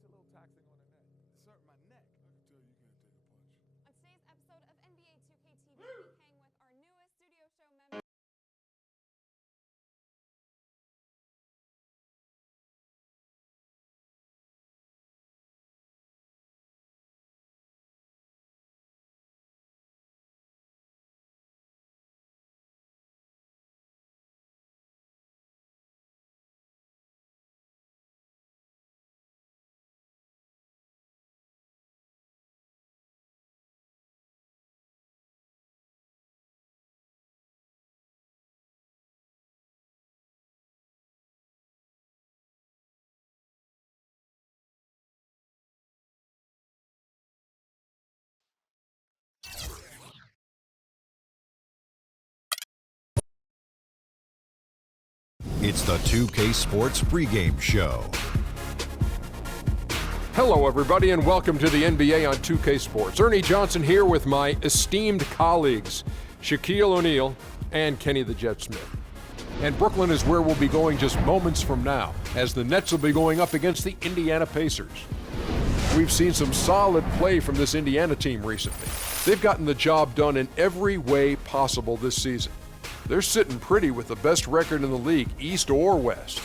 It's a little taxing on the neck. It's hurting my neck. I can tell you can't take a punch. On today's episode of NBA 2K TV, we hang with our newest studio show member. It's the 2K Sports pregame show. Hello, everybody, and welcome to the NBA on 2K Sports. Ernie Johnson here with my esteemed colleagues, Shaquille O'Neal and Kenny the Jet Smith. And Brooklyn is where we'll be going just moments from now, as the Nets will be going up against the Indiana Pacers. We've seen some solid play from this Indiana team recently. They've gotten the job done in every way possible this season. They're sitting pretty with the best record in the league, East or West.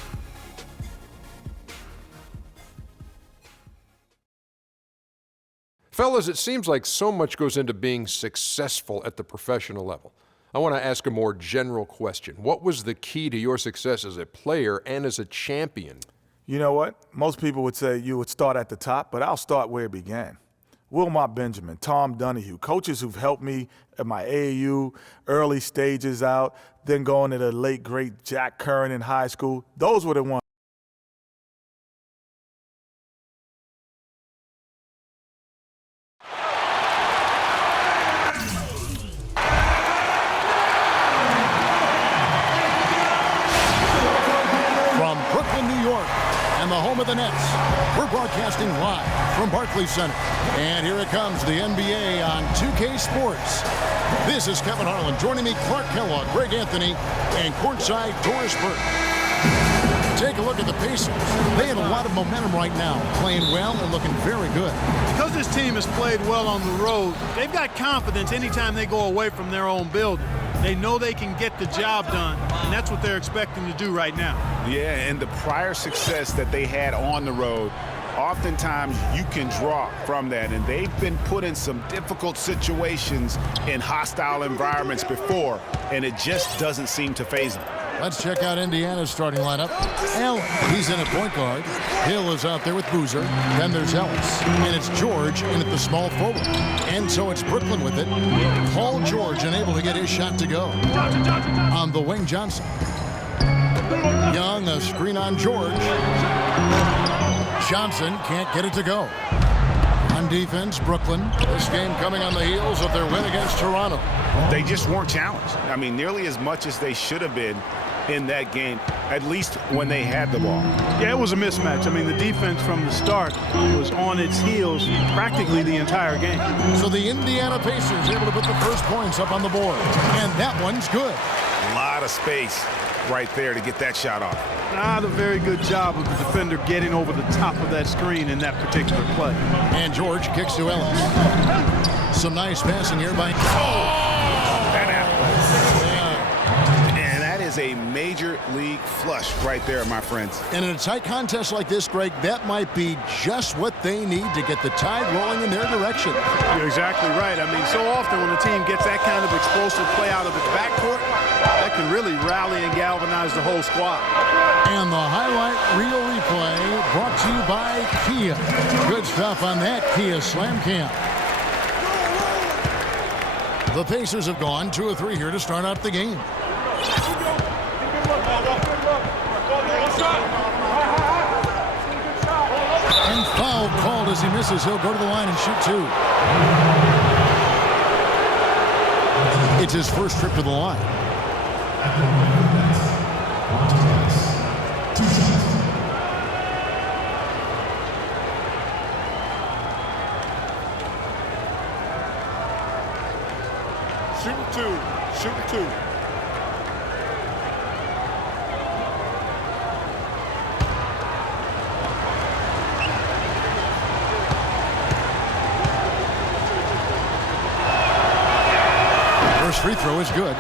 Fellas, it seems like so much goes into being successful at the professional level. I want to ask a more general question. What was the key to your success as a player and as a champion? You know what? Most people would say you would start at the top, but I'll start where it began. Wilmot Benjamin, Tom Donahue, coaches who've helped me at my AAU, early stages out, then going to the late, great Jack Curran in high school. Those were the ones. From Brooklyn, New York, and the home of the Nets, we're broadcasting live from Barclays Center. And here it comes, the NBA on 2K Sports. This is Kevin Harlan. Joining me, Clark Kellogg, Greg Anthony, and courtside Doris Burke. Take a look at the Pacers. They have a lot of momentum right now, playing well and looking very good. Because this team has played well on the road, they've got confidence anytime they go away from their own building. They know they can get the job done, and that's what they're expecting to do right now. Yeah, and the prior success that they had on the road, oftentimes you can draw from that, and they've been put in some difficult situations in hostile environments before, and it just doesn't seem to faze them. Let's check out Indiana's starting lineup. Allen, he's in at point guard. Hill is out there with Boozer. Then there's Ellis. And it's George in at the small forward. And so it's Brooklyn with it. Paul George unable to get his shot to go. On the wing, Johnson. Young, a screen on George. Johnson can't get it to go. On defense, Brooklyn. This game coming on the heels of their win against Toronto. They just weren't challenged. I mean, nearly as much as they should have been in that game, at least when they had the ball. Yeah, it was a mismatch. I mean, the defense from the start was on its heels practically the entire game. So the Indiana Pacers able to put the first points up on the board. And that one's good. A lot of space right there to get that shot off. Not a very good job of the defender getting over the top of that screen in that particular play. And George kicks to Ellis. Some nice passing here by... And that is a major league flush right there, my friends. And in a tight contest like this, Greg, that might be just what they need to get the tide rolling in their direction. You're exactly right. I mean, so often when a team gets that kind of explosive play out of its backcourt, that can really rally and galvanize the whole squad. And the highlight reel replay brought to you by Kia. Good stuff on that Kia Slam Cam. The Pacers have gone 2 of 3 here to start out the game. And foul called as he misses. He'll go to the line and shoot 2. It's his first trip to the line. Shooting two. free throw is good.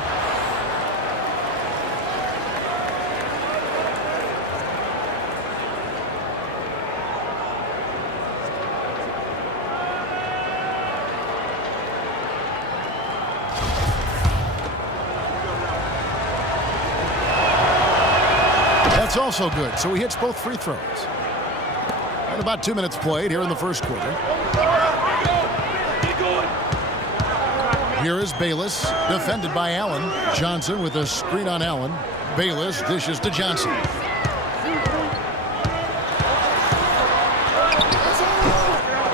That's also good, so he hits both free throws. And about 2 minutes played here in the first quarter. Here is Bayless, defended by Allen. Johnson with a screen on Allen. Bayless dishes to Johnson.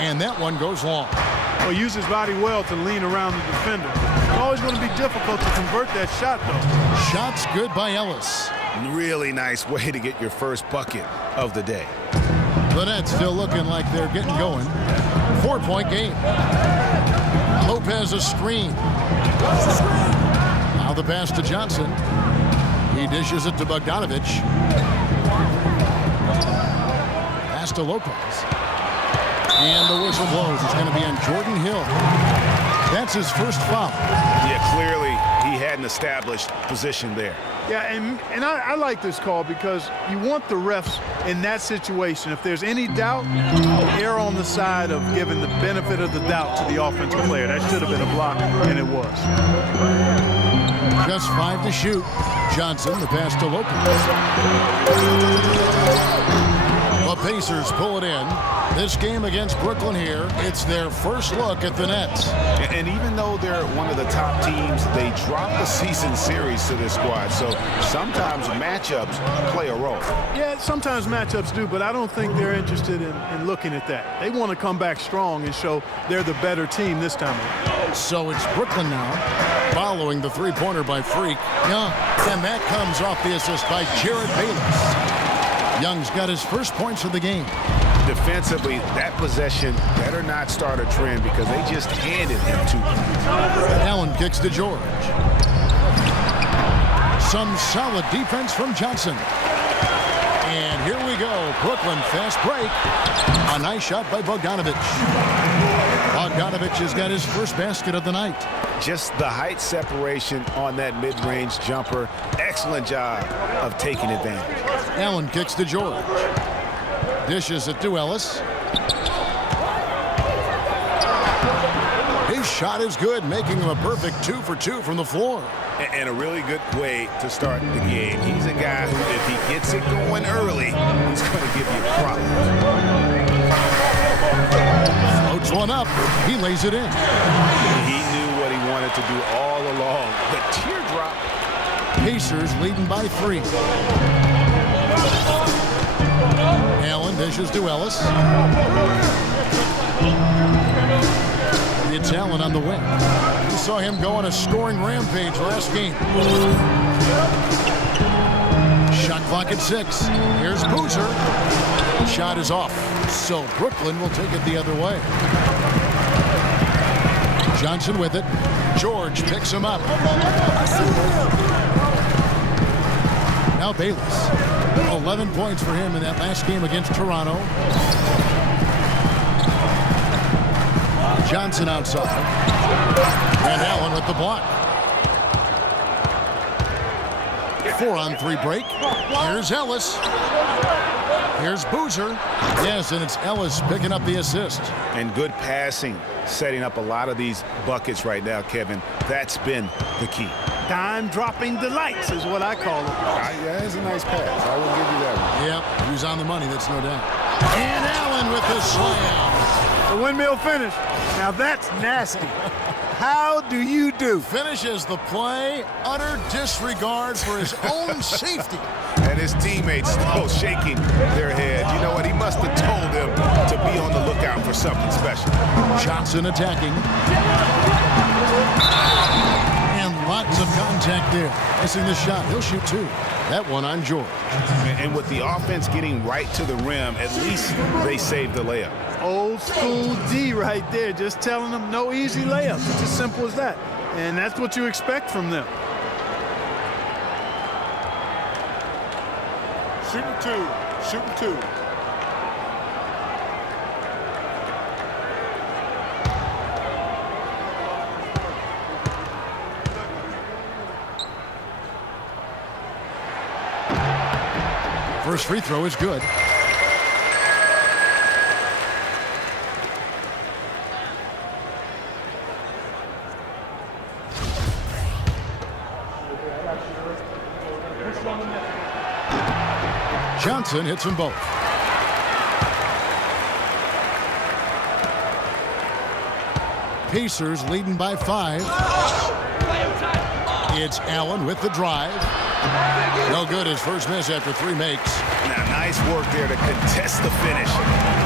And that one goes long. Well, use his body well to lean around the defender. It's always going to be difficult to convert that shot, though. Shot's good by Ellis. Really nice way to get your first bucket of the day. The Nets still looking like they're getting going. 4-point game. Lopez a screen. Now the pass to Johnson. He dishes it to Bogdanovich. Pass to Lopez. And the whistle blows. It's going to be on Jordan Hill. That's his first foul. Yeah, clearly he had an established position there. Yeah, and I like this call because you want the refs in that situation. If there's any doubt, err on the side of giving the benefit of the doubt to the offensive player. That should have been a block, and it was. Just 5 to shoot. Johnson, the pass to Lopez. The Pacers pull it in. This game against Brooklyn here, it's their first look at the Nets. And even though they're one of the top teams, they drop the season series to this squad. So sometimes matchups play a role. Yeah, sometimes matchups do, but I don't think they're interested in looking at that. They want to come back strong and show they're the better team this time around. So it's Brooklyn now, following the three-pointer by Freak. Young, and that comes off the assist by Jared Bayless. Young's got his first points of the game. Defensively, that possession better not start a trend because they just handed him 2 points. Allen kicks to George. Some solid defense from Johnson. And here we go. Brooklyn fast break. A nice shot by Bogdanovich. Bogdanovich has got his first basket of the night. Just the height separation on that mid-range jumper. Excellent job of taking advantage. Allen kicks to George. Dishes it to Ellis. His shot is good, making him a perfect 2 for 2 from the floor. And a really good way to start the game. He's a guy who, if he gets it going early, he's going to give you problems. Floats one up. He lays it in. He knew what he wanted to do all along. The teardrop. Pacers leading by 3. Allen dishes to Ellis. It's Allen on the wing. We saw him go on a scoring rampage last game. Shot clock at 6. Here's Boozer. Shot is off. So Brooklyn will take it the other way. Johnson with it. George picks him up. Now Bayless. 11 points for him in that last game against Toronto. Johnson outside. And Allen with the block. 4-on-3 break. Here's Ellis. Here's Boozer. Yes, and it's Ellis picking up the assist. And good passing, setting up a lot of these buckets right now, Kevin. That's been the key. Dime-dropping delights is what I call it. Yeah, that's a nice pass. I will give you that one. Yep, he was on the money, that's no doubt. And Allen with the slam. The windmill finish. Now that's nasty. How do you do? Finishes the play, utter disregard for his own safety. And his teammates still shaking their head. You know what? He must have told them to be on the lookout for something special. Johnson attacking. And lots of contact there. Missing the shot. He'll shoot 2. That one on George. And with the offense getting right to the rim, at least they saved the layup. Old school D right there, just telling them no easy layups. It's as simple as that. And that's what you expect from them. Shooting 2. Shooting 2. First free throw is good. Johnson hits them both. Pacers leading by 5. It's Allen with the drive. No good. His first miss after 3 makes. Now, nice work there to contest the finish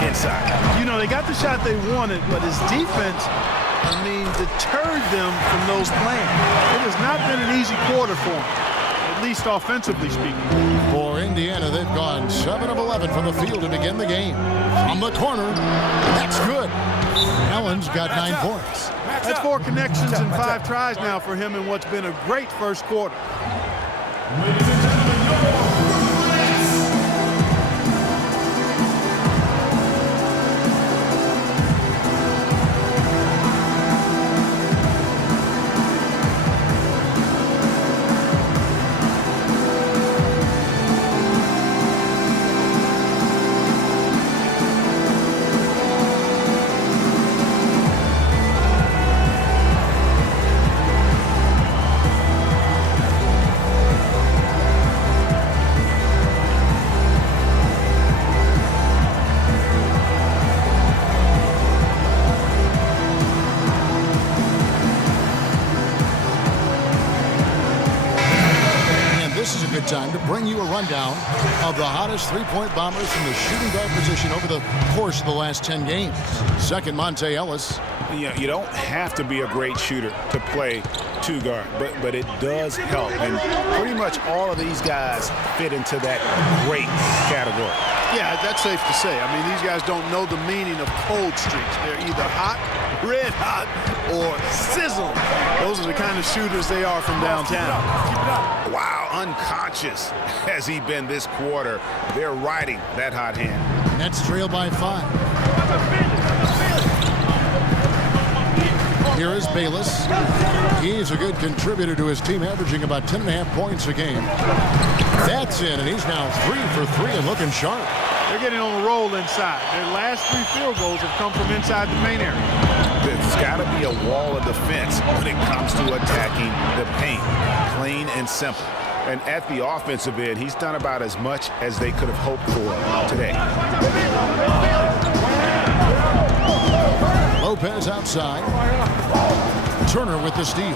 inside. You know, they got the shot they wanted, but his defense, deterred them from those plans. It has not been an easy quarter for him, at least offensively speaking. For Indiana, they've gone 7 of 11 from the field to begin the game. From the corner, that's good. Allen's got 9 points. That's 4 connections and 5 tries now for him in what's been a great first quarter. Time to bring you a rundown of the hottest three-point bombers from the shooting guard position over the course of the last 10 games. Second, Monte Ellis. You don't have to be a great shooter to play 2 guard, but it does help. And pretty much all of these guys fit into that great category. Yeah, that's safe to say. These guys don't know the meaning of cold streaks. They're either hot, red hot, or sizzling. Those are the kind of shooters they are from downtown. Wow, unconscious has he been this quarter. They're riding that hot hand. Nets trail by 5. Here is Bayless. He's a good contributor to his team, averaging about 10.5 points a game. That's in, and he's now 3 for 3 and looking sharp. They're getting on a roll inside. Their last 3 field goals have come from inside the paint area. There's got to be a wall of defense when it comes to attacking the paint. Plain and simple. And at the offensive end, he's done about as much as they could have hoped for today. Lopez outside. Turner with the steal.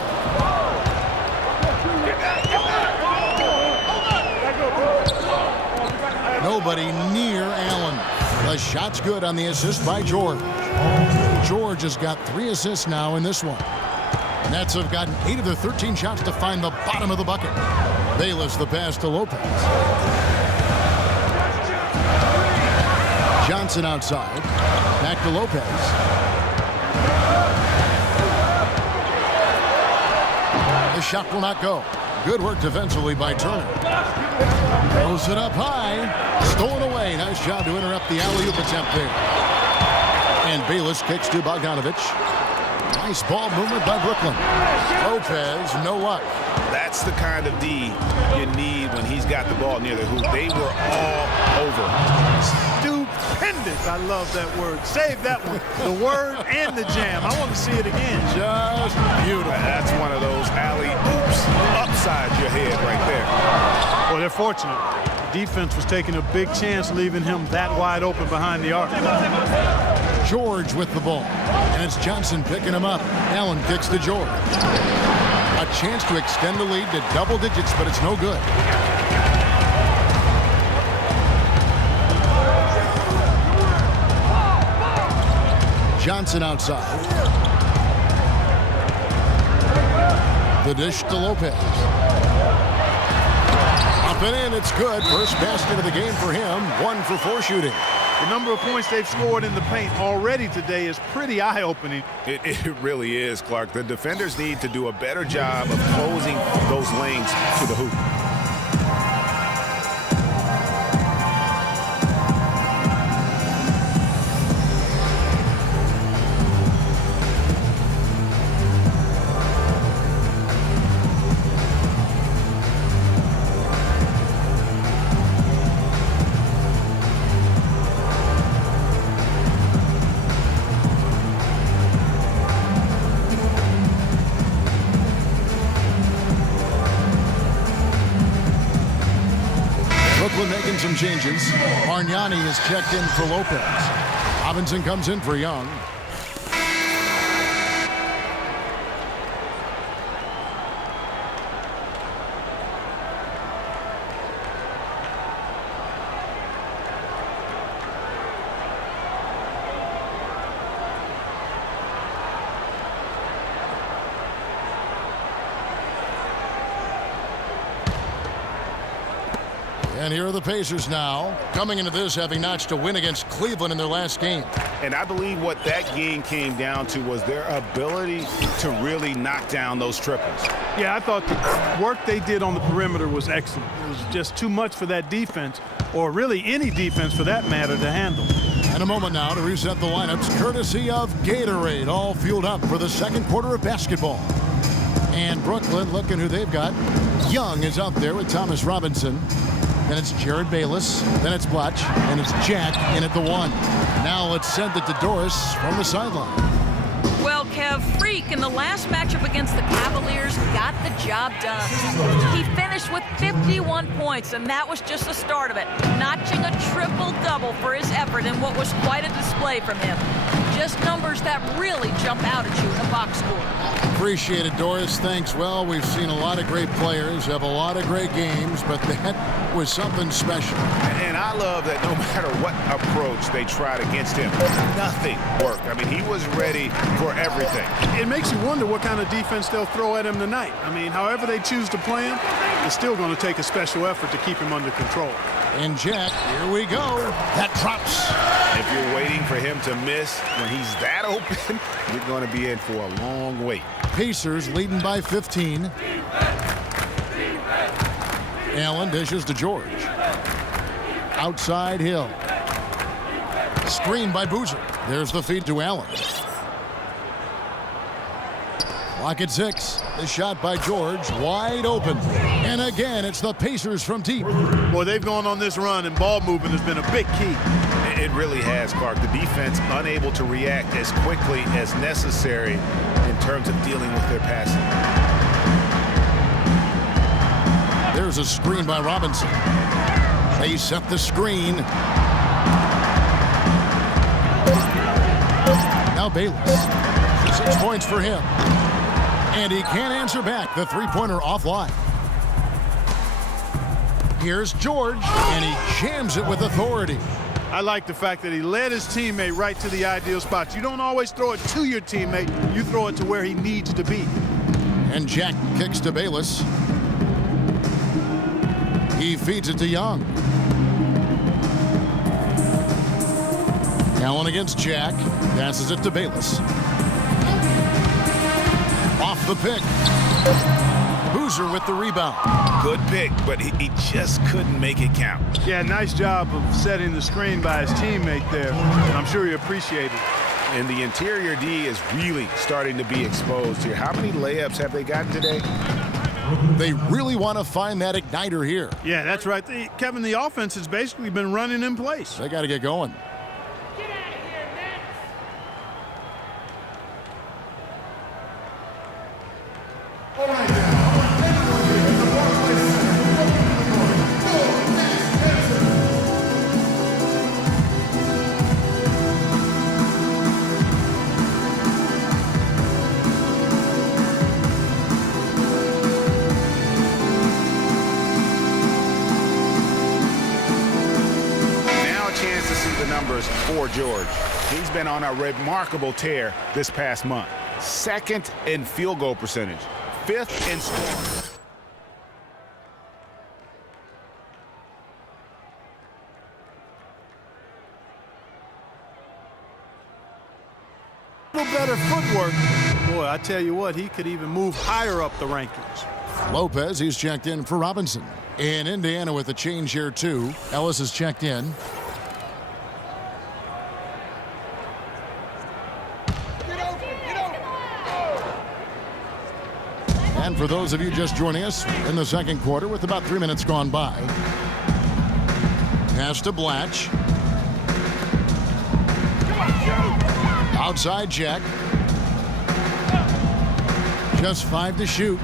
Nobody near Allen. The shot's good on the assist by George. George has got 3 assists now in this one. Nets have gotten 8 of their 13 shots to find the bottom of the bucket. Bayless the pass to Lopez. Johnson outside. Back to Lopez. The shot will not go. Good work defensively by Turner. Throws it up high. Stolen away. Nice job to interrupt the alley-oop attempt there. And Bayless kicks to Bogdanovich. Nice ball movement by Brooklyn. Lopez, no luck. That's the kind of D you need when he's got the ball near the hoop. They were all over. Stupendous. I love that word. Save that one. The word and the jam. I want to see it again. Just beautiful. That's one of those alley-oops upside your head right there. Well, they're fortunate. Defense was taking a big chance leaving him that wide open behind the arc. George with the ball. And it's Johnson picking him up. Allen kicks to George. A chance to extend the lead to double digits, but it's no good. Johnson outside. The dish to Lopez. Up and in, it's good. First basket of the game for him. 1 for 4 shooting. The number of points they've scored in the paint already today is pretty eye-opening. It really is, Clark. The defenders need to do a better job of closing those lanes to the hoop. Brooklyn making some changes. Bargnani is checked in for Lopez. Robinson comes in for Young. And here are the Pacers now, coming into this having notched a win against Cleveland in their last game. And I believe what that game came down to was their ability to really knock down those triples. Yeah, I thought the work they did on the perimeter was excellent. It was just too much for that defense, or really any defense for that matter, to handle. And a moment now to reset the lineups, courtesy of Gatorade, all fueled up for the second quarter of basketball. And Brooklyn, looking who they've got. Young is out there with Thomas Robinson. Then it's Jared Bayless. Then it's Blatch. And it's Jack in at the 1. Now let's send it to Doris from the sideline. Well, Kev, Freak in the last matchup against the Cavaliers got the job done. He finished with 51 points, and that was just the start of it, notching a triple-double for his effort in what was quite a display from him. Just numbers that really jump out at you in a box score. Appreciate it, Doris. Thanks. Well, we've seen a lot of great players have a lot of great games, but that was something special. And I love that no matter what approach they tried against him, nothing worked. I mean, he was ready for everything. It makes you wonder what kind of defense they'll throw at him tonight. I mean, however they choose to play him, it's still going to take a special effort to keep him under control. And Jack, here we go. That drops. If you're waiting for him to miss when he's that open, you're going to be in for a long wait. Pacers leading by 15. Allen dishes to George. Outside Hill. Screen by Boozer. There's the feed to Allen. Clock at 6. The shot by George, wide open. And again, it's the Pacers from deep. Boy, they've gone on this run, and ball movement has been a big key. It really has, Clark. The defense unable to react as quickly as necessary in terms of dealing with their passing. There's a screen by Robinson. They set the screen. Now Bayless. 6 points for him. And he can't answer back. The three-pointer offline. Here's George, and he jams it with authority. I like the fact that he led his teammate right to the ideal spot. You don't always throw it to your teammate. You throw it to where he needs to be. And Jack kicks to Bayless. He feeds it to Young. Allen against Jack. Passes it to Bayless. Off the pick. Boozer with the rebound. Good pick, but he just couldn't make it count. Yeah, nice job of setting the screen by his teammate there. And I'm sure he appreciated it. And the interior D is really starting to be exposed here. How many layups have they gotten today? They really want to find that igniter here. Yeah, that's right. Kevin, the offense has basically been running in place. They got to get going. For George. He's been on a remarkable tear this past month. 2nd in field goal percentage, 5th in scoring. A little better footwork. Boy, I tell you what, he could even move higher up the rankings. Lopez, he's checked in for Robinson. In Indiana with a change here too. Ellis is checked in. And for those of you just joining us in the second quarter with about 3 minutes gone by. Pass to Blatch. Outside Jack. Just 5 to shoot.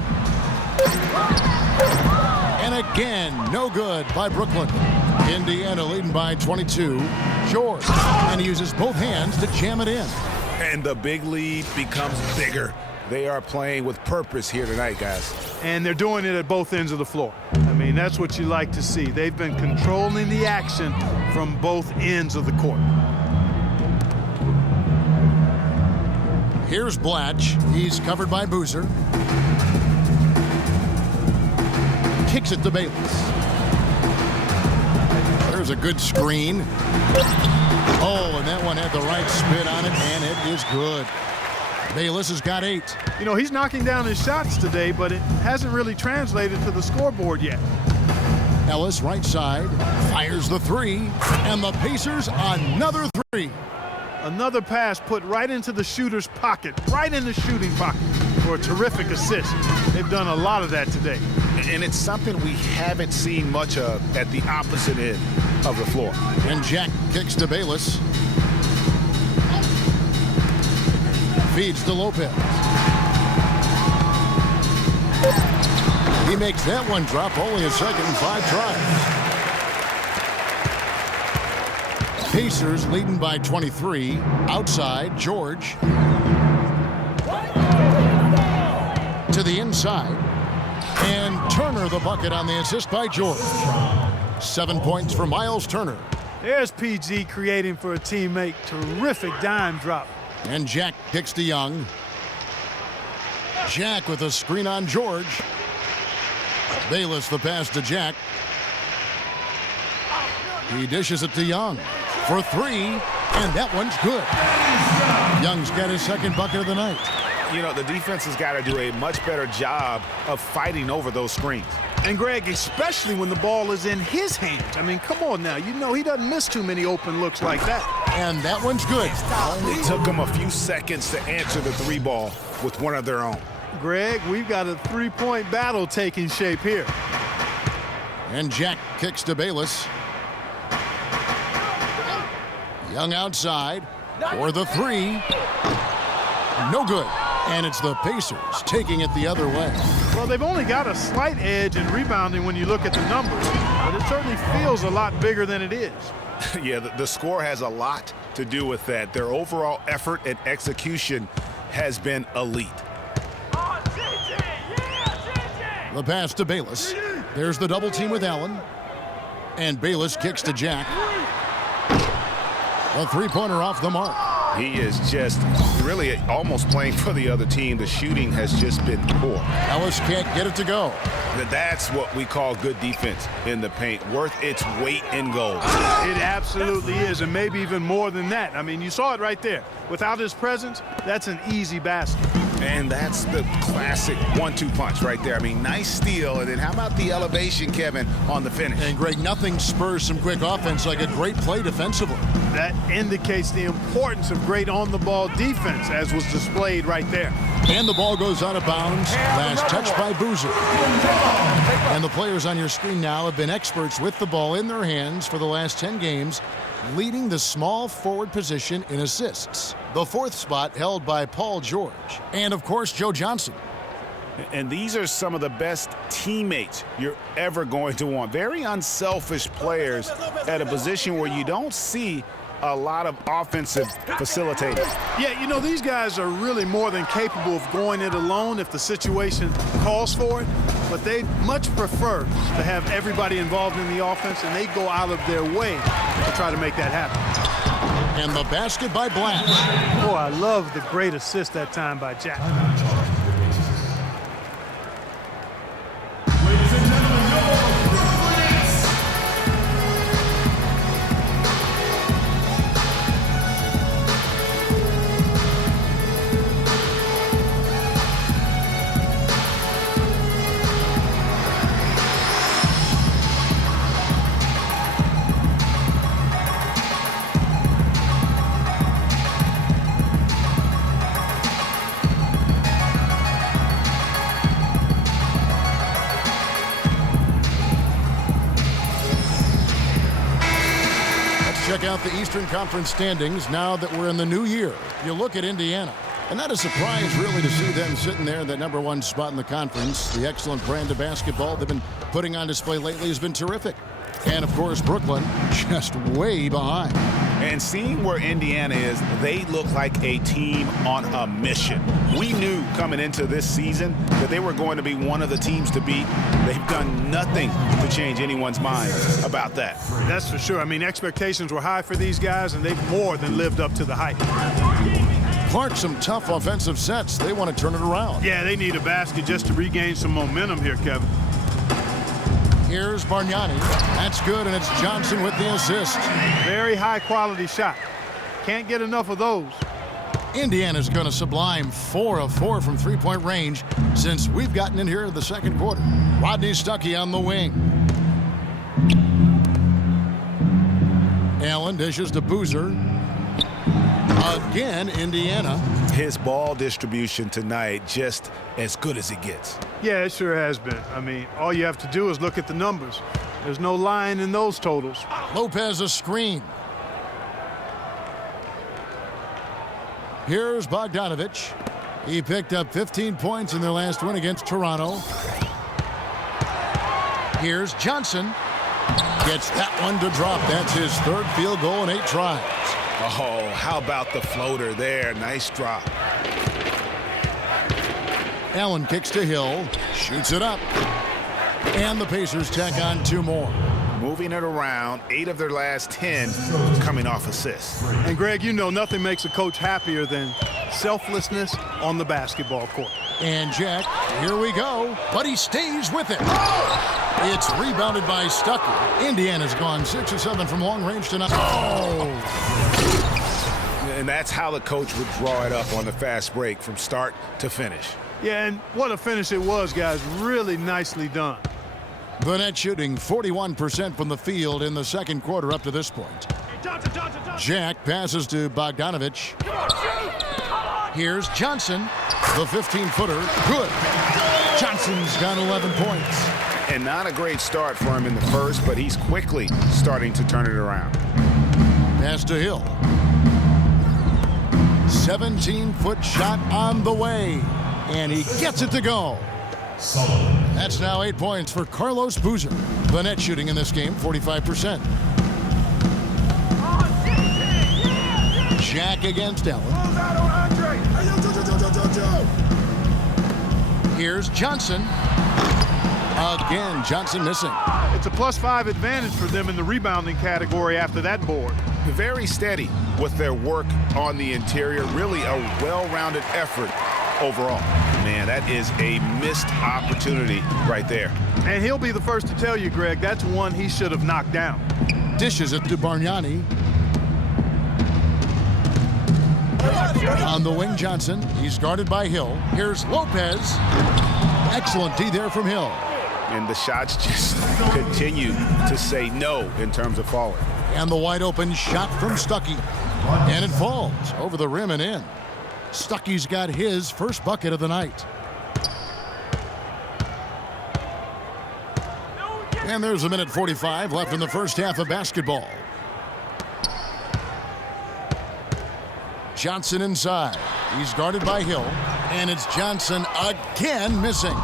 And And again, no good by Brooklyn. Indiana leading by 22. George, and he uses both hands to jam it in. And the big lead becomes bigger. They are playing with purpose here tonight, guys. And they're doing it at both ends of the floor. I mean, that's what you like to see. They've been controlling the action from both ends of the court. Here's Blatch. He's covered by Boozer. Kicks it to Bayless. There's a good screen. Oh, and that one had the right spin on it, and it is good. Bayless has got 8. You know, he's knocking down his shots today, but it hasn't really translated to the scoreboard yet. Ellis, right side, fires the 3, and the Pacers another 3. Another pass put right into the shooter's pocket, right in the shooting pocket for a terrific assist. They've done a lot of that today. And it's something we haven't seen much of at the opposite end of the floor. And Jack kicks to Bayless. Feeds to Lopez. He makes that one drop, only a second and 5 tries. Pacers leading by 23. Outside, George. To the inside. And Turner the bucket on the assist by George. 7 points for Miles Turner. There's PG creating for a teammate. Terrific dime drop. And Jack kicks to Young. Jack with a screen on George. Bayless the pass to Jack. He dishes it to Young for 3, and that one's good. Young's got his second bucket of the night. You know, the defense has got to do a much better job of fighting over those screens. And Greg, especially when the ball is in his hands. I mean, come on now. You know he doesn't miss too many open looks like that. And that one's good. It took them a few seconds to answer the 3 ball with one of their own. Greg, we've got a 3-point battle taking shape here. And Jack kicks to Bayless. Young outside for the 3. No good. And it's the Pacers taking it the other way. Well, they've only got a slight edge in rebounding when you look at the numbers, but it certainly feels a lot bigger than it is. Yeah, the score has a lot to do with that. Their overall effort and execution has been elite. The pass to Bayless. There's the double team with Allen. And Bayless kicks to Jack. A 3-pointer off the mark. He is just really almost playing for the other team. The shooting has just been poor. Ellis can't get it to go. That's what we call good defense in the paint, worth its weight in gold. It absolutely is, and maybe even more than that. I mean, you saw it right there. Without his presence, that's an easy basket. And that's the classic 1-2 punch right there. I mean, nice steal, and then how about the elevation, Kevin, on the finish? And Greg, nothing spurs some quick offense like a great play defensively. That indicates the importance of great on-the-ball defense, as was displayed right there. And the ball goes out of bounds. Last touch by Boozer. And the players on your screen now have been experts with the ball in their hands for the last 10 games, leading the small forward position in assists. The 4th spot held by Paul George. And, of course, Joe Johnson. And these are some of the best teammates you're ever going to want. Very unselfish players at a position where you don't see a lot of offensive facilitating. Yeah, you know, these guys are really more than capable of going it alone if the situation calls for it, but they much prefer to have everybody involved in the offense, and they go out of their way to try to make that happen. And the basket by Blatch. Oh, I love the great assist that time by Jack. Check out the Eastern Conference standings now that we're in the new year. You look at Indiana. And not a surprise, really, to see them sitting there in that #1 spot in the conference. The excellent brand of basketball they've been putting on display lately has been terrific. And, of course, Brooklyn just way behind. And seeing where Indiana is, they look like a team on a mission. We knew coming into this season that they were going to be one of the teams to beat. They've done nothing to change anyone's mind about that. That's for sure. I mean, expectations were high for these guys, and they've more than lived up to the hype. Clark, some tough offensive sets. They want to turn it around. Yeah, they need a basket just to regain some momentum here, Kevin. Here's Bargnani. That's good, and it's Johnson with the assist. Very high-quality shot. Can't get enough of those. Indiana's going to sublime 4 of 4 from three-point range since we've gotten in here in the second quarter. Rodney Stuckey on the wing. Allen dishes to Boozer. Again, Indiana. His ball distribution tonight just as good as it gets. Yeah, it sure has been. I mean, all you have to do is look at the numbers. There's no lying in those totals. Lopez a screen. Here's Bogdanovich. He picked up 15 points in their last win against Toronto. Here's Johnson. Gets that one to drop. That's his third field goal in 8 tries. Oh, how about the floater there? Nice drop. Allen kicks to Hill. Shoots it up. And the Pacers tack on 2 more. Moving it around, 8 of their last 10 coming off assists. And, Greg, you know nothing makes a coach happier than selflessness on the basketball court. And Jack, here we go. But he stays with it. It's rebounded by Stuckey. Indiana's gone 6 of 7 from long range tonight. And that's how the coach would draw it up on the fast break from start to finish. Yeah, and what a finish it was, guys. Really nicely done. The net shooting 41% from the field in the second quarter up to this point. Jack passes to Bogdanovich. Here's Johnson. The 15-footer. Good. Johnson's got 11 points. And not a great start for him in the first, but he's quickly starting to turn it around. Pass to Hill. 17-foot shot on the way. And he gets it to go. That's now 8 points for Carlos Boozer. The net shooting in this game, 45%. Jack against Allen. Here's Johnson. Again, Johnson missing. It's a +5 advantage for them in the rebounding category after that board. Very steady with their work on the interior. Really a well-rounded effort overall. Man, that is a missed opportunity right there. And he'll be the first to tell you, Greg, that's one he should have knocked down. Dishes it to Bargnani. On the wing, Johnson. He's guarded by Hill. Here's Lopez. Excellent D there from Hill. And the shots just continue to say no in terms of falling. And the wide open shot from Stuckey. And it falls over the rim and in. Stuckey's got his first bucket of the night. And there's a minute 45 left in the first half of basketball. Johnson inside. He's guarded by Hill. And it's Johnson again missing.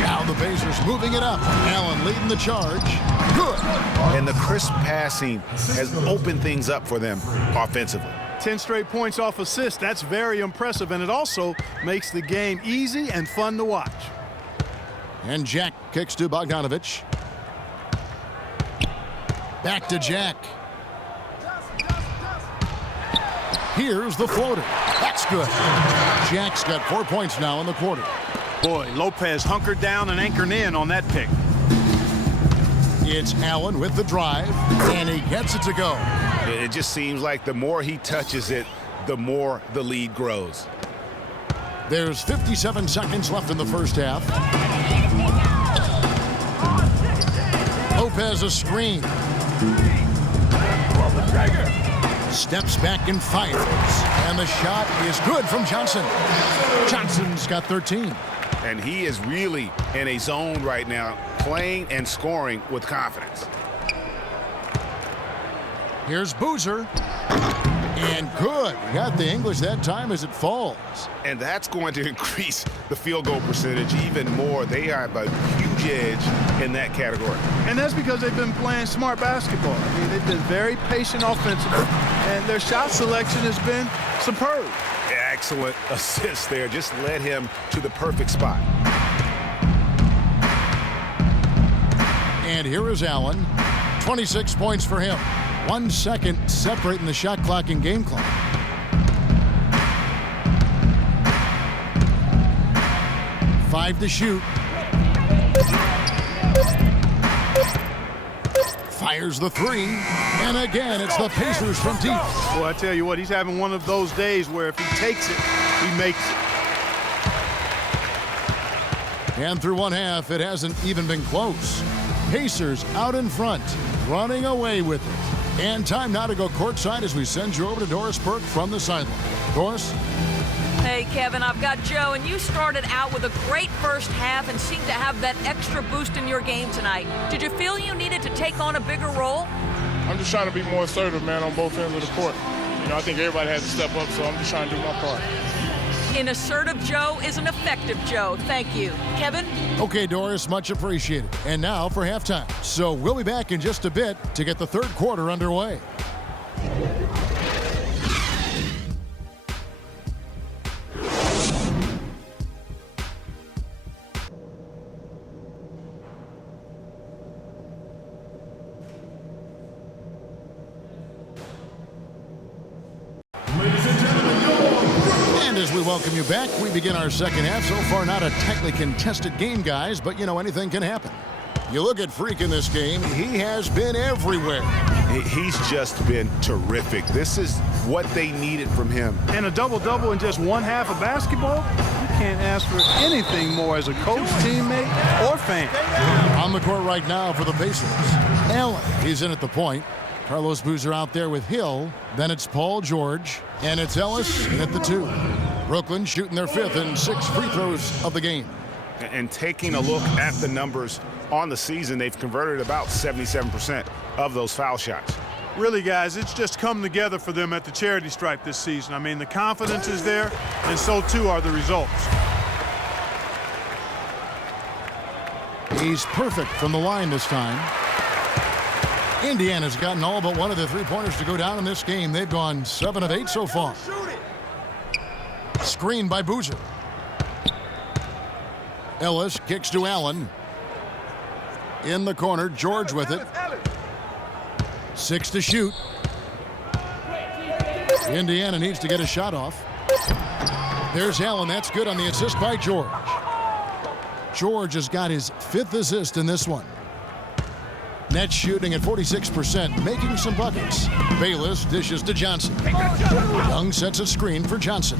Now the Pacers moving it up. Allen leading the charge. Good. And the crisp passing has opened things up for them offensively. 10 straight points off assists. That's very impressive, and it also makes the game easy and fun to watch. And Jack kicks to Bogdanovich. Back to Jack. Here's the floater. That's good. Jack's got 4 points now in the quarter. Boy, Lopez hunkered down and anchored in on that pick. It's Allen with the drive, and he gets it to go. It just seems like the more he touches it, the more the lead grows. There's 57 seconds left in the first half. Lopez a screen. Steps back and fires. And the shot is good from Johnson. Johnson's got 13. And he is really in a zone right now, playing and scoring with confidence. Here's Boozer. And good. He got the English that time as it falls. And that's going to increase the field goal percentage even more. They have a huge edge in that category. And that's because they've been playing smart basketball. I mean, they've been very patient offensively, and their shot selection has been superb. Excellent assist there. Just led him to the perfect spot. And here is Allen. 26 points for him. 1 second separating the shot clock and game clock. Five to shoot. Fires the three. And again, it's the Pacers from deep. Well, I tell you what, he's having one of those days where if he takes it, he makes it. And through one half, it hasn't even been close. Pacers out in front, running away with it. And time now to go courtside as we send you over to Doris Burke from the sideline. Doris? Hey, Kevin, I've got Joe, and you started out with a great first half and seemed to have that extra boost in your game tonight. Did you feel you needed to take on a bigger role? I'm just trying to be more assertive, man, on both ends of the court. You know, I think everybody has to step up, so I'm just trying to do my part. An assertive Joe is an effective Joe. Thank you. Kevin? Okay, Doris, much appreciated. And now for halftime. So we'll be back in just a bit to get the third quarter underway. As we welcome you back, we begin our second half. So far, not a tightly contested game, guys, but, you know, anything can happen. You look at Freak in this game, he has been everywhere. He's just been terrific. This is what they needed from him. And a double-double in just one half of basketball? You can't ask for anything more as a coach, teammate, or fan. On the court right now for the Pacers. Allen, he's in at the point. Carlos Boozer out there with Hill. Then it's Paul George. And it's Ellis in at the 2. Brooklyn shooting their 5th and 6th free throws of the game. And taking a look at the numbers on the season, they've converted about 77% of those foul shots. Really, guys, it's just come together for them at the charity stripe this season. I mean, the confidence is there, and so too are the results. He's perfect from the line this time. Indiana's gotten all but one of the three-pointers to go down in this game. They've gone 7 of 8 so far. Screen by Boozer. Ellis kicks to Allen. In the corner, George with it. 6 to shoot. Indiana needs to get a shot off. There's Allen. That's good on the assist by George. George has got his 5th assist in this one. Net shooting at 46%, making some buckets. Bayless dishes to Johnson. Young sets a screen for Johnson.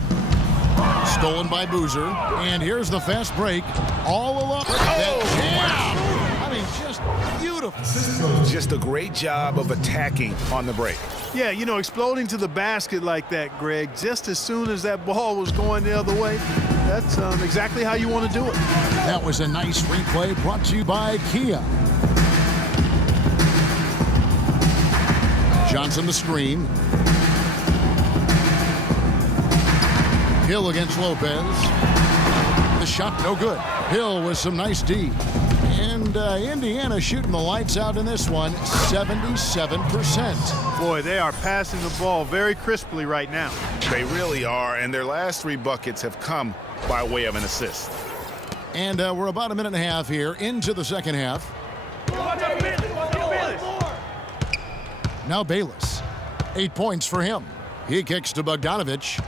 Stolen by Boozer. And here's the fast break. All along. I mean, just beautiful. Just a great job of attacking on the break. Yeah, you know, exploding to the basket like that, Greg, just as soon as that ball was going the other way, that's exactly how you want to do it. That was a nice replay brought to you by Kia. Johnson the screen. Hill against Lopez. The shot no good. Hill with some nice D. And Indiana shooting the lights out in this one, 77%. Boy, they are passing the ball very crisply right now. They really are, and their last 3 buckets have come by way of an assist. And we're about a minute and a half here into the second half. Now Bayless. 8 points for him. He kicks to Bogdanovich.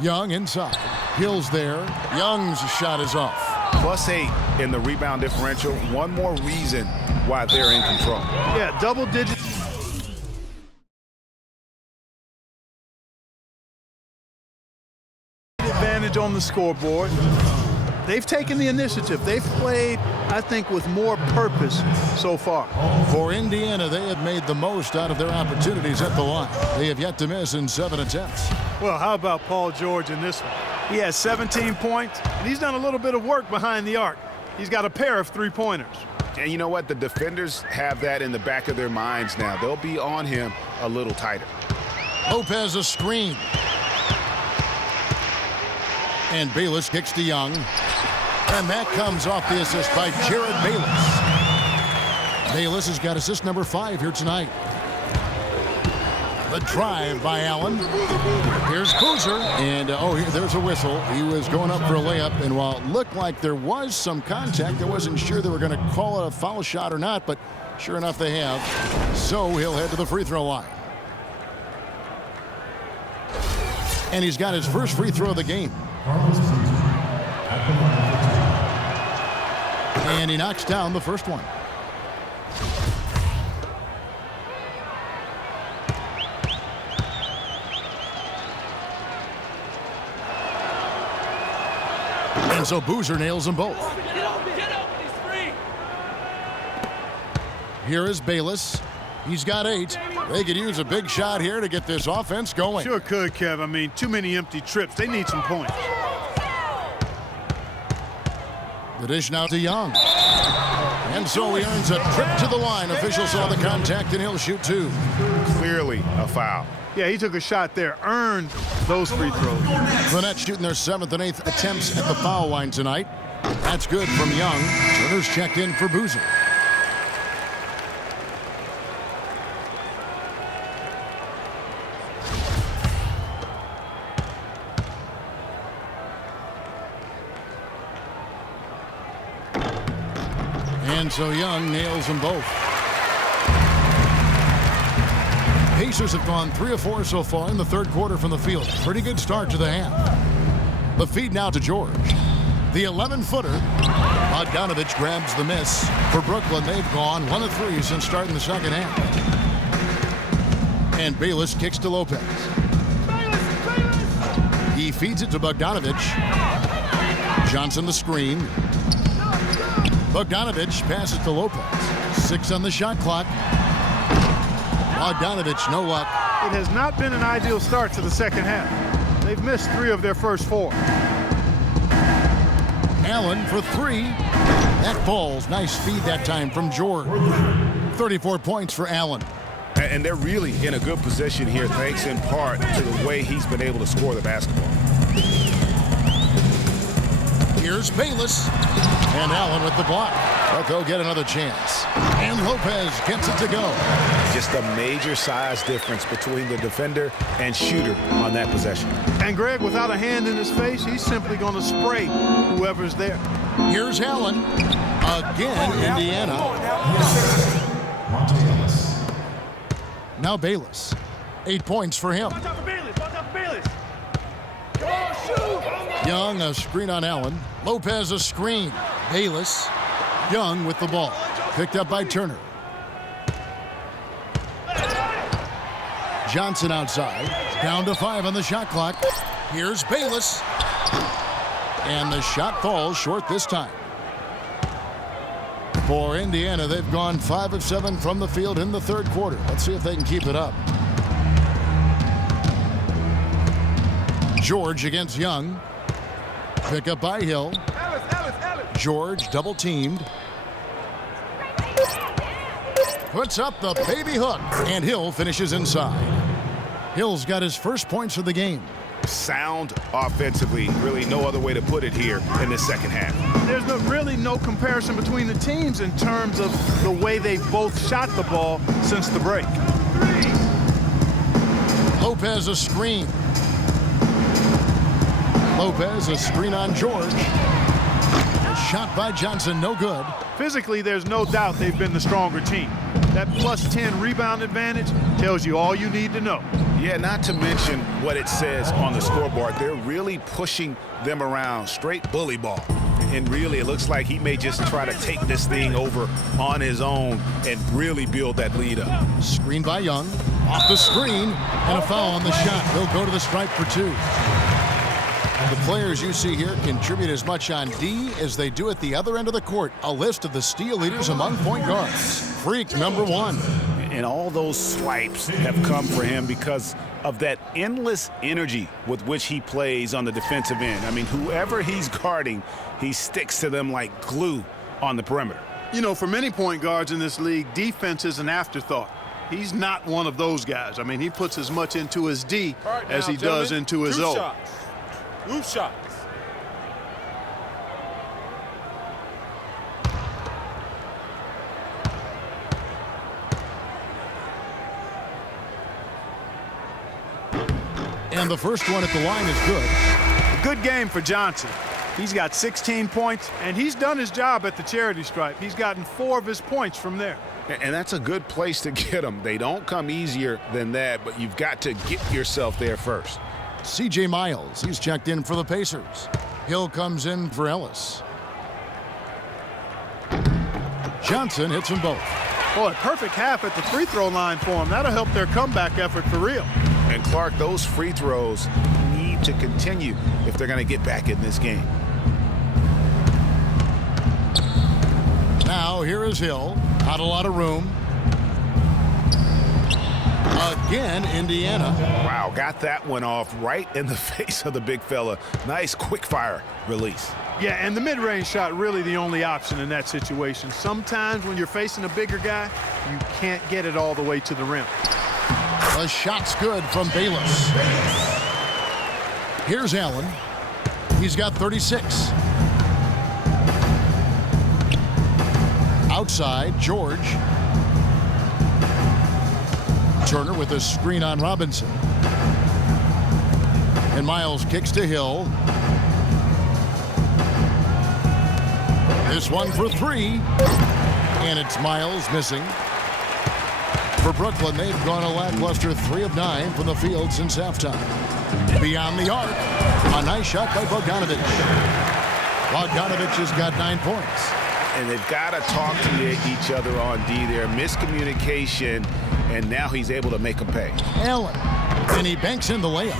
Young inside. Hill's there. Young's shot is off. +8 in the rebound differential. One more reason why they're in control. Yeah, double digit. Advantage on the scoreboard. They've taken the initiative. They've played, I think, with more purpose so far. For Indiana, they have made the most out of their opportunities at the line. They have yet to miss in 7 attempts. Well, how about Paul George in this one? He has 17 points, and he's done a little bit of work behind the arc. He's got a pair of 3-pointers. And you know what? The defenders have that in the back of their minds now. They'll be on him a little tighter. Lopez a screen. And Bayless kicks to Young. And that comes off the assist by Jared Bayless. Bayless has got assist number 5 here tonight. The drive by Allen. Here's Boozer. And, there's a whistle. He was going up for a layup. And while it looked like there was some contact, I wasn't sure they were going to call it a foul shot or not. But sure enough, they have. So he'll head to the free throw line. And he's got his first free throw of the game. And he knocks down the first one. And so Boozer nails them both. Here is Bayless. He's got 8. They could use a big shot here to get this offense going. Sure could, Kev. I mean, too many empty trips. They need some points. The dish now to Young. And so he earns a trip to the line. Officials saw the contact, and he'll shoot 2. Clearly a foul. Yeah, he took a shot there, earned those free throws. The Nets shooting their 7th and 8th attempts at the foul line tonight. That's good from Young. Turner's checked in for Boozer. And so Young nails them both. Pacers have gone 3 of 4 so far in the third quarter from the field. Pretty good start to the half. The feed now to George. The 11-footer. Bogdanovich grabs the miss. For Brooklyn, they've gone 1 of 3 since starting the second half. And Bayless kicks to Lopez. He feeds it to Bogdanovich. Johnson the screen. Bogdanovich passes to Lopez. 6 on the shot clock. Bogdanovich, no luck. It has not been an ideal start to the second half. They've missed 3 of their first 4. Allen for 3. That falls. Nice feed that time from George. 34 points for Allen. And they're really in a good position here, thanks in part to the way he's been able to score the basketball. Here's Bayless. And Allen with the block. But they'll get another chance. And Lopez gets it to go. Just a major size difference between the defender and shooter on that possession. And Greg, without a hand in his face, he's simply going to spray whoever's there. Here's Allen. Again, Indiana. Now Bayless. 8 points for him. Young, a screen on Allen. Lopez, a screen. Bayless. Young with the ball. Picked up by Turner. Johnson outside. Down to 5 on the shot clock. Here's Bayless. And the shot falls short this time. For Indiana, they've gone 5 of 7 from the field in the third quarter. Let's see if they can keep it up. George against Young. Pick up by Hill. George double teamed. Puts up the baby hook. And Hill finishes inside. Hill's got his first points of the game. Sound offensively. Really no other way to put it here in the second half. There's really no comparison between the teams in terms of the way they've both shot the ball since the break. Lopez a screen. Lopez a screen on George. A shot by Johnson, no good. Physically, there's no doubt they've been the stronger team. That plus 10 rebound advantage tells you all you need to know. Yeah, not to mention what it says on the scoreboard. They're really pushing them around, straight bully ball. And really, it looks like he may just try to take this thing over on his own and really build that lead up. Screen by Young. Off the screen. And a foul on the shot. They'll go to the stripe for 2. The players you see here contribute as much on D as they do at the other end of the court. A list of the steal leaders among point guards. Freak number 1. And all those swipes have come for him because of that endless energy with which he plays on the defensive end. I mean, whoever he's guarding, he sticks to them like glue on the perimeter. You know, for many point guards in this league, defense is an afterthought. He's not one of those guys. I mean, he puts as much into his D as he does into his O. Shots. Loop shots. And the first one at the line is good. A good game for Johnson. He's got 16 points, and he's done his job at the charity stripe. He's gotten 4 of his points from there. And that's a good place to get them. They don't come easier than that, but you've got to get yourself there first. C.J. Miles, he's checked in for the Pacers. Hill comes in for Ellis. Johnson hits them both. Boy, perfect half at the free throw line for him. That'll help their comeback effort for real. And Clark, those free throws need to continue if they're going to get back in this game. Now here is Hill. Not a lot of room. Again, Indiana. Wow, got that one off right in the face of the big fella. Nice quick fire release. Yeah, and the mid-range shot really the only option in that situation. Sometimes when you're facing a bigger guy, you can't get it all the way to the rim. The shot's good from Bayless. Here's Allen. He's got 36. Outside, George. Turner with a screen on Robinson. And Miles kicks to Hill. This one for 3. And it's Miles missing. For Brooklyn, they've gone a lackluster 3 of 9 from the field since halftime. Beyond the arc, a nice shot by Bogdanovic. Bogdanovic has got 9 points. And they've got to talk to each other on D there. Miscommunication, and now he's able to make them pay. Allen, and he banks in the layup.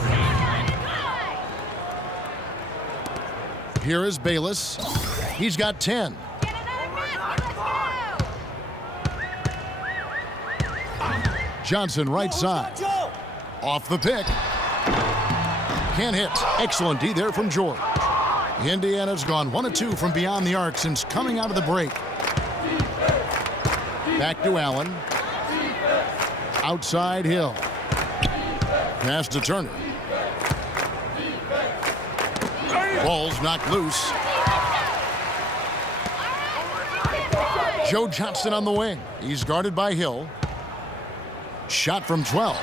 Here is Bayless. He's got 10. Johnson right side. Off the pick. Can't hit. Excellent D there from George. Indiana's gone 1 of 2 from beyond the arc since coming out of the break. Back to Allen. Outside Hill. Pass to Turner. Ball's knocked loose. Joe Johnson on the wing. He's guarded by Hill. Shot from 12.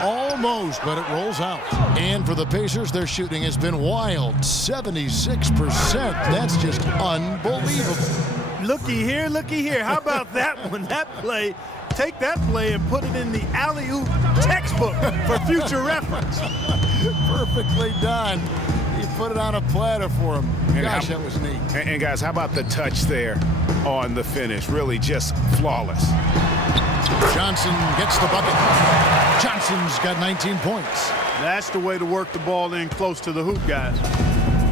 Almost, but it rolls out. And for the Pacers, their shooting has been wild. 76%. That's just unbelievable. Looky here, looky here. How about that one? That play, take that play and put it in the alley-oop textbook for future reference. Perfectly done. He put it on a platter for him. Gosh, that was neat. And guys, how about the touch there on the finish? Really just flawless. Johnson gets the bucket. Johnson's got 19 points. That's the way to work the ball in close to the hoop, guys.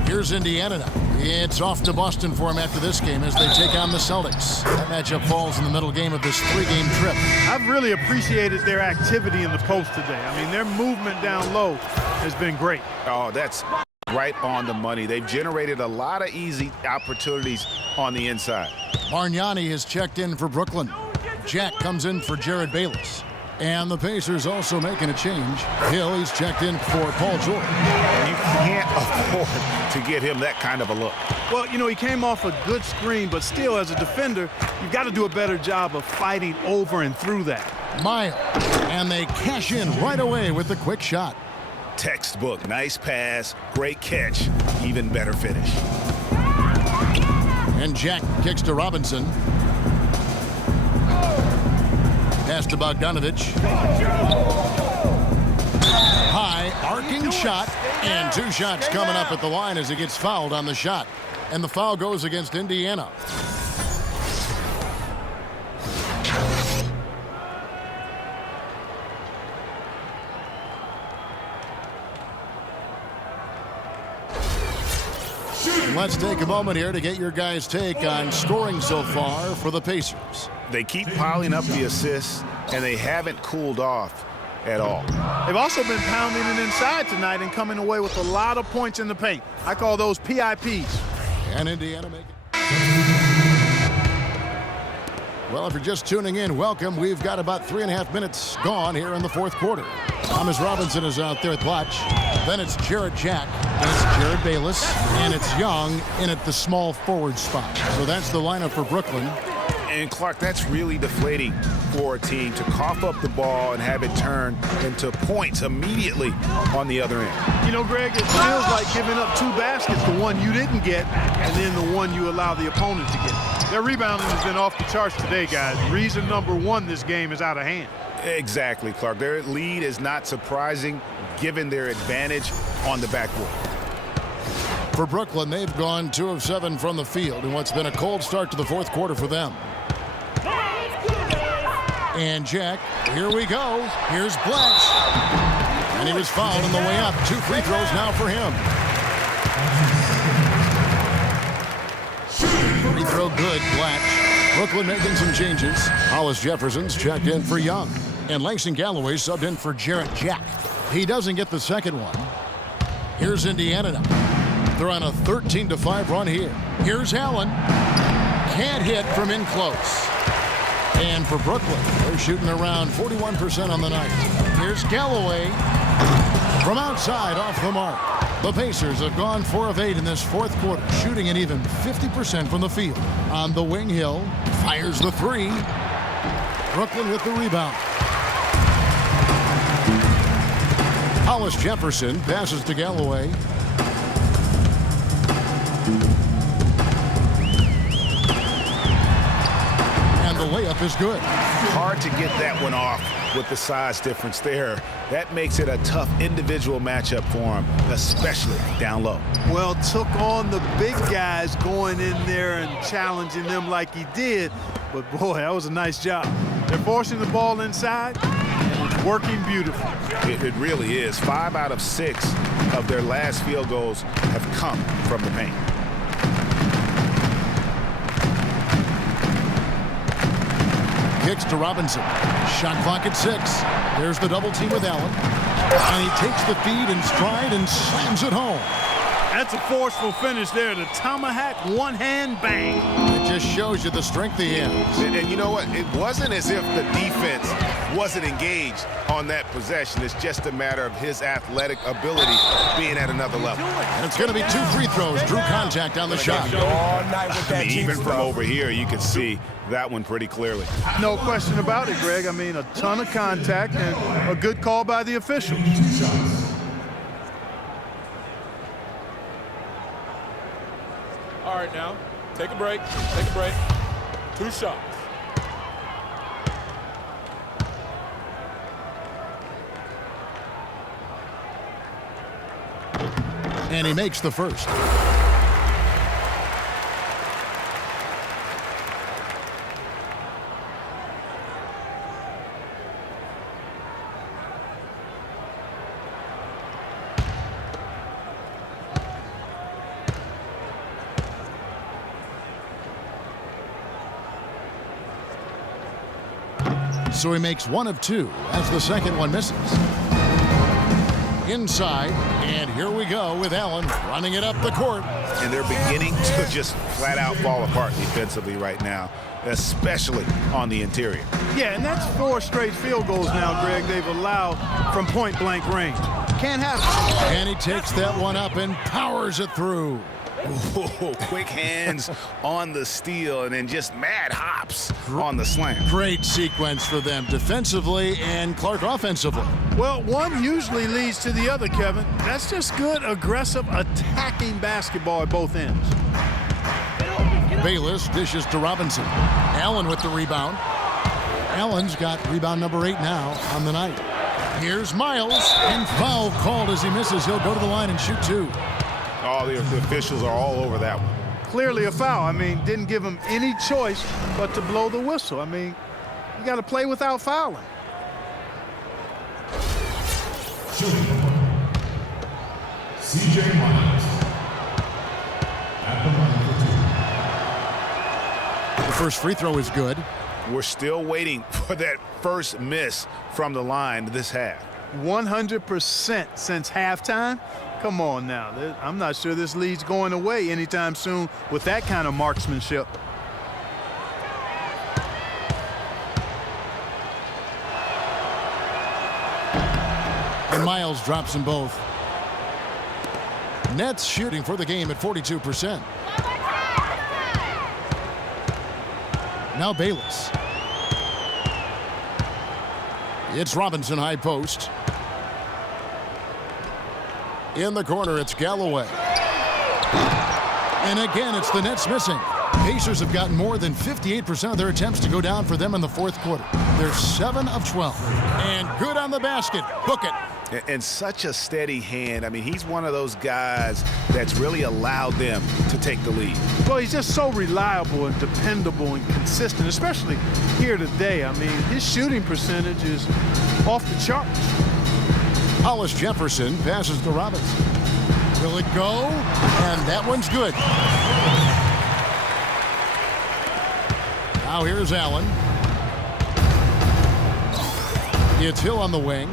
Here's Indiana now. It's off to Boston for him after this game as they take on the Celtics. That matchup falls in the middle game of this 3-game trip. I've really appreciated their activity in the post today. I mean, their movement down low has been great. Oh, that's right on the money. They've generated a lot of easy opportunities on the inside. Bargnani has checked in for Brooklyn. Jack comes in for Jared Bayless. And the Pacers also making a change. Hill, he's checked in for Paul George. You can't afford to give him that kind of a look. Well, you know, he came off a good screen, but still, as a defender, you've got to do a better job of fighting over and through that. Miles, and they cash in right away with the quick shot. Textbook, nice pass, great catch, even better finish. And Jack kicks to Robinson. Pass to Bogdanovic. High, arcing shot, and 2 shots coming up at the line as he gets fouled on the shot. And the foul goes against Indiana. Let's take a moment here to get your guys' take on scoring so far for the Pacers. They keep piling up the assists, and they haven't cooled off at all. They've also been pounding it inside tonight and coming away with a lot of points in the paint. I call those PIPs. And Indiana make it. Well, if you're just tuning in, welcome. We've got about 3.5 minutes gone here in the fourth quarter. Thomas Robinson is out there at Blatch. Then it's Jarrett Jack. Then it's Jared Bayless. And it's Young in at the small forward spot. So that's the lineup for Brooklyn. And Clark, that's really deflating for a team to cough up the ball and have it turn into points immediately on the other end. You know, Greg, it feels like giving up 2 baskets, the one you didn't get, and then the one you allow the opponent to get. Their rebounding has been off the charts today, guys. Reason number 1, this game is out of hand. Exactly, Clark. Their lead is not surprising given their advantage on the backboard. For Brooklyn, they've gone 2 of 7 from the field in what's been a cold start to the fourth quarter for them. And Jack, here we go. Here's Blatch. And he was fouled on the way up. 2 free throws now for him. Free throw good, Blatch. Brooklyn making some changes. Hollis Jefferson's checked in for Young. And Langston Galloway subbed in for Jarrett Jack. He doesn't get the second one. Here's Indiana now. They're on a 13-5 run here. Here's Allen. Can't hit from in close. And for Brooklyn, they're shooting around 41% on the night. Here's Galloway from outside off the mark. The Pacers have gone 4 of 8 in this fourth quarter, shooting an even 50% from the field. On the wing, Hill fires the 3. Brooklyn with the rebound. Hollis Jefferson passes to Galloway. The layup is good. Hard to get that one off with the size difference there. That makes it a tough individual matchup for him, especially down low. Well, took on the big guys going in there and challenging them like he did. But, boy, that was a nice job. They're forcing the ball inside, and it's working beautifully. It really is. 5 out of 6 of their last field goals have come from the paint. Kicks to Robinson. Shot clock at 6. There's the double team with Allen. And he takes the feed in stride and slams it home. That's a forceful finish there. The tomahawk one-hand bang. It just shows you the strength he has. And you know what? It wasn't as if the defense wasn't engaged on that possession. It's just a matter of his athletic ability being at another level. And it's going to be 2 free throws. Drew contact on the shot. Even from over here, you can see that one pretty clearly. No question about it, Greg. I mean, a ton of contact and a good call by the officials. All right, now, take a break. Take a break. 2 shots. And he makes the first. So he makes 1 of 2 as the second one misses. Inside, and here we go with Allen running it up the court. And they're beginning to just flat out fall apart defensively right now, especially on the interior. Yeah, and that's 4 straight field goals now, Greg, they've allowed from point-blank range. Can't have it. And he takes that one up and powers it through. Ooh, quick hands on the steal and then just mad hops on the slam. Great sequence for them defensively and Clark offensively. Well, one usually leads to the other, Kevin. That's just good, aggressive, attacking basketball at both ends. Bayless dishes to Robinson. Allen with the rebound. Allen's got rebound number 8 now on the night. Here's Miles, and foul called as he misses. He'll go to the line and shoot 2. Oh, the officials are all over that one. Clearly a foul. I mean, didn't give him any choice but to blow the whistle. I mean, you got to play without fouling. C.J. Miles at the line for 2. The first free throw is good. We're still waiting for that first miss from the line this half. 100% since halftime. Come on now. I'm not sure this lead's going away anytime soon with that kind of marksmanship. And Miles drops them both. Nets shooting for the game at 42%. Now Bayless. It's Robinson high post. In the corner, it's Galloway. And again, it's the Nets missing. Pacers have gotten more than 58% of their attempts to go down for them in the fourth quarter. They're 7 of 12. And good on the basket. Book it. And such a steady hand. I mean, he's one of those guys that's really allowed them to take the lead. Well, he's just so reliable and dependable and consistent, especially here today. I mean, his shooting percentage is off the charts. Hollis Jefferson passes to Robinson. Will it go? And that one's good. Now here's Allen. It's Hill on the wing.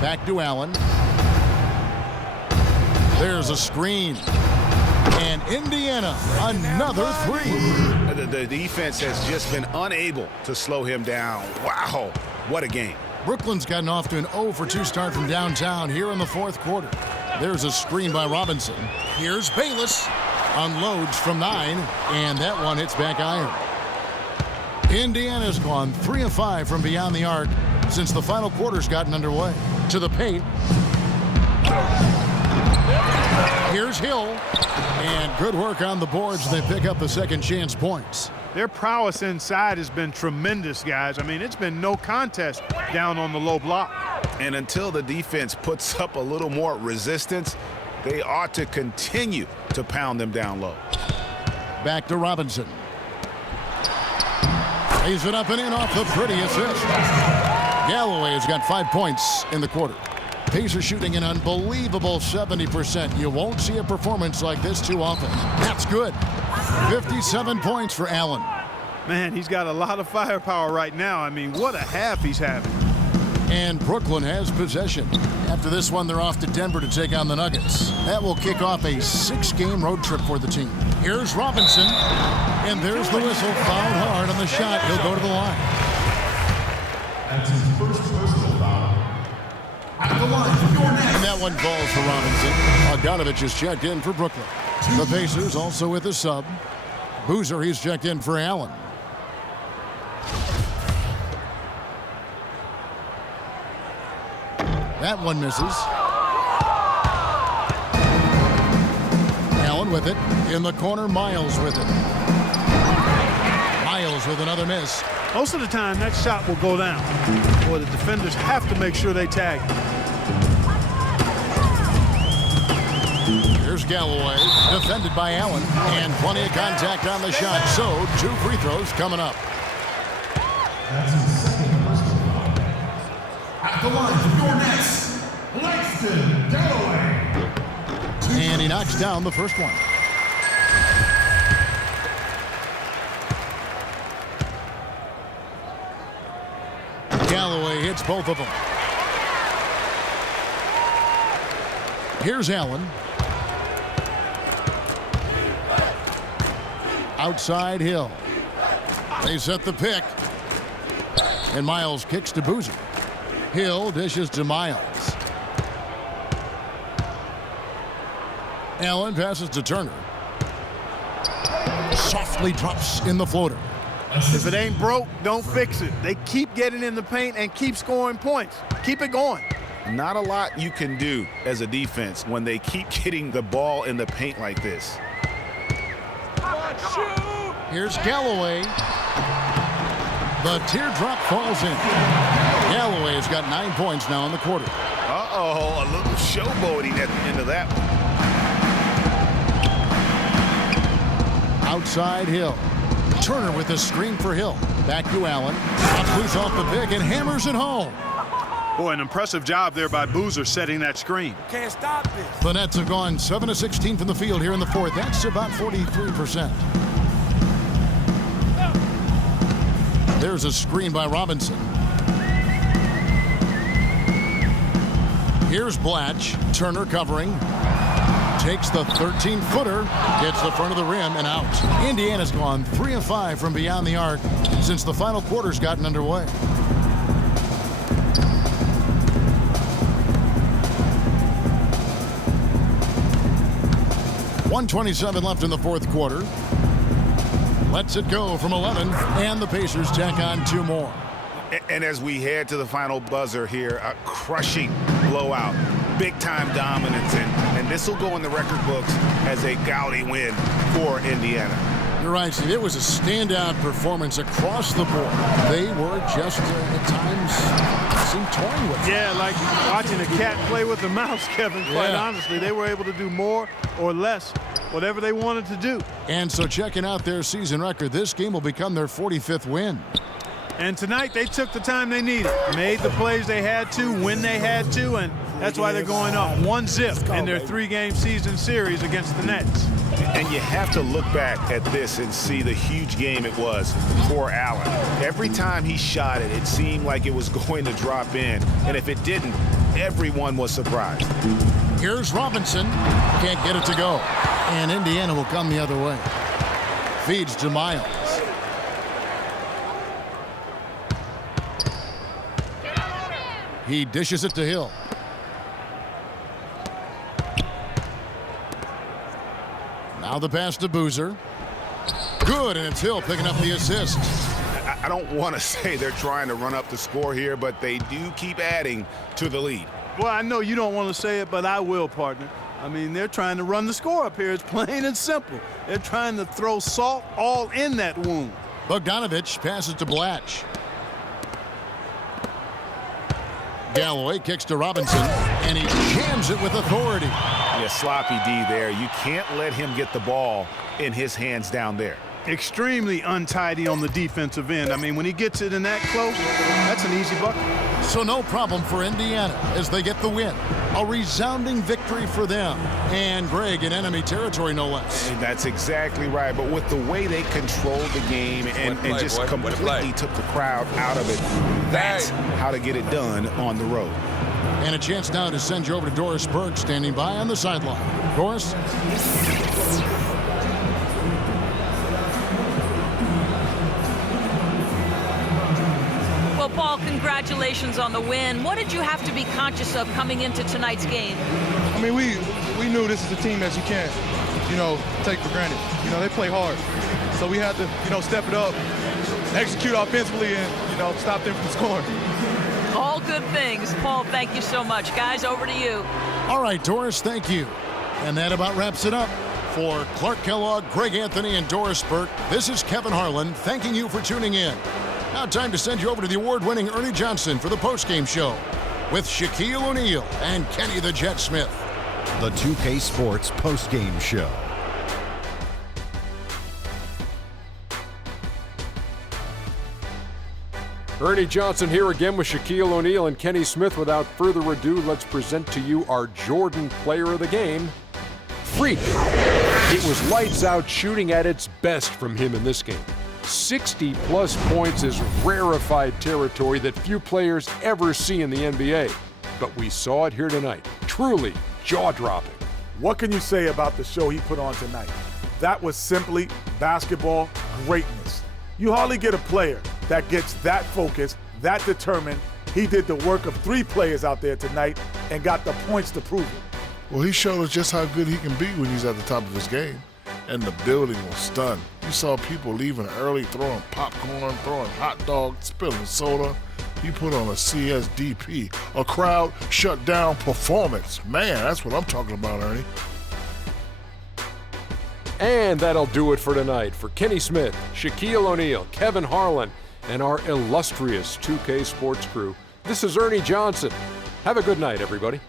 Back to Allen. There's a screen. And Indiana, another three. The defense has just been unable to slow him down. Wow, what a game. Brooklyn's gotten off to an 0-for-2 start from downtown here in the fourth quarter. There's a screen by Robinson. Here's Bayless. Unloads from 9, and that one hits back iron. Indiana's gone 3 of 5 from beyond the arc since the final quarter's gotten underway. To the paint. Here's Hill. And good work on the boards. They pick up the second chance points. Their prowess inside has been tremendous, guys. I mean, it's been no contest down on the low block. And until the defense puts up a little more resistance, they ought to continue to pound them down low. Back to Robinson. Lays it up and in off the pretty assist. Galloway has got 5 points in the quarter. Pacers shooting an unbelievable 70%. You won't see a performance like this too often. That's good. 57 points for Allen. Man, he's got a lot of firepower right now. I mean, what a half he's having. And Brooklyn has possession. After this one, they're off to Denver to take on the Nuggets. That will kick off a 6-game road trip for the team. Here's Robinson. And there's the whistle. Fouled hard on the shot. He'll go to the line. That's his first personal foul. At the line, your next. And that one falls for Robinson. Bogdanovich is checked in for Brooklyn. The Pacers also with a sub. Boozer, he's checked in for Allen. That one misses. Allen with it. In the corner, Miles with it. Miles with another miss. Most of the time, that shot will go down. Boy, the defenders have to make sure they tag. Here's Galloway, defended by Allen, and plenty of contact on the shot. So, 2 free throws coming up. That's his second personal foul. At the line, your next, Langston Galloway. And he knocks down the first one. Galloway hits both of them. Here's Allen. Outside Hill. They set the pick. And Miles kicks to Boozer. Hill dishes to Miles. Allen passes to Turner. Softly drops in the floater. If it ain't broke, don't fix it. They keep getting in the paint and keep scoring points. Keep it going. Not a lot you can do as a defense when they keep getting the ball in the paint like this. Here's Galloway. The teardrop falls in. Galloway has got 9 points now in the quarter. Uh-oh, a little showboating at the end of that one. Outside Hill. Turner with a screen for Hill. Back to Allen. Drops loose off the pick and hammers it home. Boy, an impressive job there by Boozer setting that screen. Can't stop this. The Nets have gone 7 of 16 from the field here in the fourth. That's about 43%. There's a screen by Robinson. Here's Blatch. Turner covering. Takes the 13-footer. Gets the front of the rim and out. Indiana's gone 3 of 5 from beyond the arc since the final quarter's gotten underway. 1:27 left in the fourth quarter. Lets it go from 11, and the Pacers tack on 2 more. And as we head to the final buzzer here, a crushing blowout, big-time dominance, and this will go in the record books as a gaudy win for Indiana. You're right, Steve. It was a standout performance across the board. They were just, at times, seemed toying with it. Yeah, like watching a cat play with a mouse, Kevin, quite honestly. They were able to do more or less, whatever they wanted to do. And so checking out their season record, this game will become their 45th win. And tonight they took the time they needed, made the plays they had to when they had to, and that's why they're going up 1-0 in their 3-game season series against the Nets. And you have to look back at this and see the huge game it was for Allen. Every time he shot it, it seemed like it was going to drop in. And if it didn't, everyone was surprised. Here's Robinson. Can't get it to go. And Indiana will come the other way. Feeds to Miles. He dishes it to Hill. Now the pass to Boozer. Good, and it's Hill picking up the assist. I don't want to say they're trying to run up the score here, but they do keep adding to the lead. Well, I know you don't want to say it, but I will, partner. I mean, they're trying to run the score up here. It's plain and simple. They're trying to throw salt all in that wound. Bogdanovich passes to Blatch. Galloway kicks to Robinson, and he jams it with authority. Yeah, sloppy D there. You can't let him get the ball in his hands down there. Extremely untidy on the defensive end. I mean, when he gets it in that close, that's an easy bucket. So no problem for Indiana as they get the win. A resounding victory for them. And Greg in enemy territory, no less. And that's exactly right. But with the way they controlled the game and just completely took the crowd out of it, that's how to get it done on the road. And a chance now to send you over to Doris Burke, standing by on the sideline. Doris? Well, Paul, congratulations on the win. What did you have to be conscious of coming into tonight's game? I mean, we knew this is a team that you can't, take for granted. They play hard. So we had to, step it up, execute offensively, and, stop them from scoring. All good things. Paul, thank you so much. Guys, over to you. All right, Doris, thank you. And that about wraps it up. For Clark Kellogg, Greg Anthony, and Doris Burke, this is Kevin Harlan thanking you for tuning in. Now time to send you over to the award-winning Ernie Johnson for the postgame show with Shaquille O'Neal and Kenny the Jet Smith. The 2K Sports postgame show. Ernie Johnson here again with Shaquille O'Neal and Kenny Smith. Without further ado, let's present to you our Jordan player of the game, Freak. It was lights out shooting at its best from him in this game. 60-plus points is rarefied territory that few players ever see in the NBA. But we saw it here tonight. Truly jaw-dropping. What can you say about the show he put on tonight? That was simply basketball greatness. You hardly get a player that gets that focused, that determined. He did the work of 3 players out there tonight and got the points to prove it. Well, he showed us just how good he can be when he's at the top of his game. And the building was stunned. You saw people leaving early, throwing popcorn, throwing hot dogs, spilling soda. He put on a CSDP, a crowd shut down performance. Man, that's what I'm talking about, Ernie. And that'll do it for tonight. For Kenny Smith, Shaquille O'Neal, Kevin Harlan, and our illustrious 2K Sports crew, this is Ernie Johnson. Have a good night, everybody.